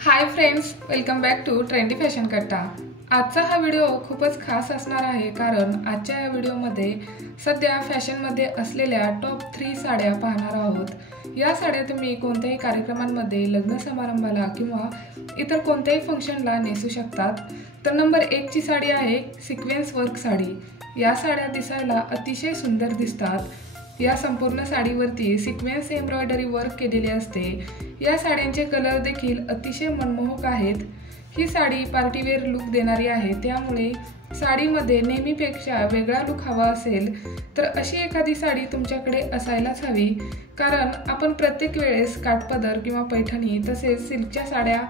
High friends, welcome back to trendy fashion Katta. आजचा हा video खूपच खास असणार आहे, कारण आजच्या या व्हिडिओमध्ये सध्या फॅशनमध्ये असलेल्या टॉप 3 साड्या पाहणार आहोत। या साड्या तुम्ही कोणत्याही कार्यक्रमांमध्ये, लग्न समारंभाला किंवा इतर कोणत्याही फंक्शनला नेसू शकतात। तर नंबर 1 ची साडी आहे सिक्वेन्स वर्क साडी। या साड्या दिसायला अतिशय सुंदर दिसतात। या संपूर्ण साडीवरती सिक्वेन्स एम्ब्रॉयडरी वर्क केलेले असते। या साड्यांचे कलर देखील अतिशय मनमोहक आहेत। ही साडी पार्टीवेअर लुक देणारी आहे, त्यामुळे साडीमध्ये नेहमीपेक्षा वेगळा लुक हवा असेल तर अशी एखादी साडी तुमच्याकडे असायलाच हवी, कारण आपण प्रत्येक वेळेस काठपदर किंवा पैठणी तसेच सिल्कच्या साड्या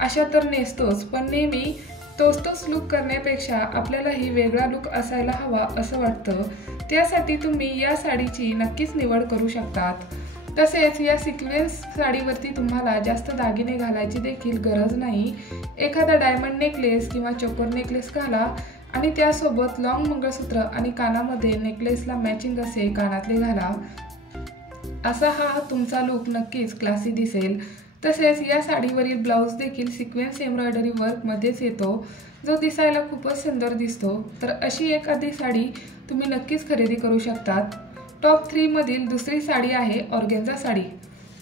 अशा तर नेसतोच, पण नेहमी तोच लुक करण्यापेक्षा आपल्यालाही वेगळा लुक असायला हवा असं वाटतं। त्यासाठी तुम्ही या साडीची नक्कीच निवड करू शकतात। तसेच या सिक्वेन्स साडीवरती तुम्हाला जास्त दागिने घालायची देखील गरज नाही। एखादा डायमंड नेकलेस किंवा चोकर नेकलेस घाला आणि त्यासोबत लॉंग मंगळसूत्र आणि कानामध्ये नेकलेसला मॅचिंग असे कानातले घाला। असा हा तुमचा लुक नक्कीच क्लासी दिसेल। तसेच या साडीवरील ब्लाउज देखील सिक्वेन्स एम्ब्रॉयडरी वर्क मध्येच येतो, जो दिसायला खूपच सुंदर दिसतो। तर अशी एखादी साडी तुम्ही नक्कीच खरेदी करू शकतात। टॉप 3 मधील दुसरी साडी आहे ऑर्गेन्झा साडी।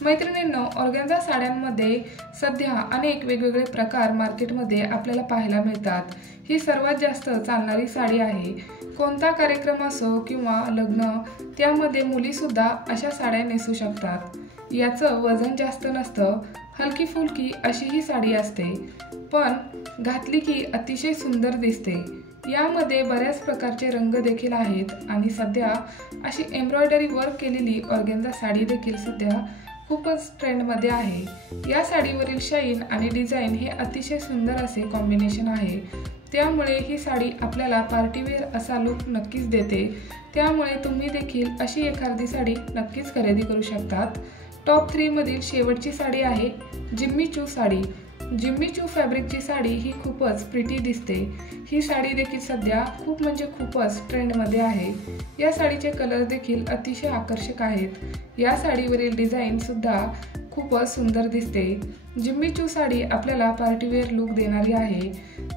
मैत्रिणींनो, ऑर्गेन्झा साड्यांमध्ये सध्या अनेक वेगवेगळे प्रकार मार्केटमध्ये आपल्याला पाहायला मिळतात। ही सर्वात जास्त चालणारी साडी आहे। कोणता कार्यक्रम असो किंवा लग्न, त्यामध्ये मुलीसुद्धा अशा साड्या नेसू शकतात। याचं वजन जास्त नसतं, हलकी फुलकी अशी ही साडी असते, पण घातली की अतिशय सुंदर दिसते। यामध्ये बऱ्याच प्रकारचे रंग देखील आहेत आणि सध्या अशी एम्ब्रॉयडरी वर्क केलेली ऑर्गेन्झा साडी देखील सध्या खूपच ट्रेंडमध्ये आहे। या साडीवरील शाईन आणि डिझाईन हे अतिशय सुंदर असे कॉम्बिनेशन आहे, त्यामुळे ही साडी आपल्याला पार्टीवेअर असा लुक नक्कीच देते। त्यामुळे तुम्ही देखील अशी एखादी साडी नक्कीच खरेदी करू शकतात। टॉप 3 मधील शेवटची साडी आहे जिम्मी चू साडी। जिम्मी चू फॅब्रिकची साडी ही खूपच प्रिटी दिसते। ही साडी देखील सध्या खूपच ट्रेंडमध्ये आहे। या साडीचे कलर देखील अतिशय आकर्षक आहेत। या साडीवरील डिझाईन सुद्धा खूपच सुंदर दिसते। जिम्मी चू साडी आपल्याला पार्टीवेअर लुक देणारी आहे,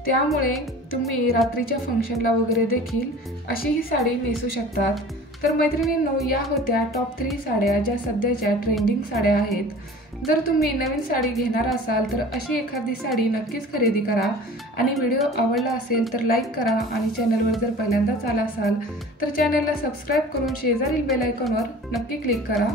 त्यामुळे तुम्ही रात्रीच्या फंक्शनला वगैरे देखील अशी ही साडी नेसू शकतात। तर मैत्रिणींनो, या होत्या टॉप 3 साड्या ज्या सध्याच्या ट्रेंडिंग साड्या आहेत। जर तुम्ही नवीन साडी घेणार असाल तर अशी एखादी साडी नक्कीच खरेदी करा आणि व्हिडिओ आवडला असेल तर लाईक करा आणि चॅनलवर जर पहिल्यांदाच आला असाल तर चॅनलला सबस्क्राईब करून शेजारील बेल आयकॉनवर नक्की क्लिक करा।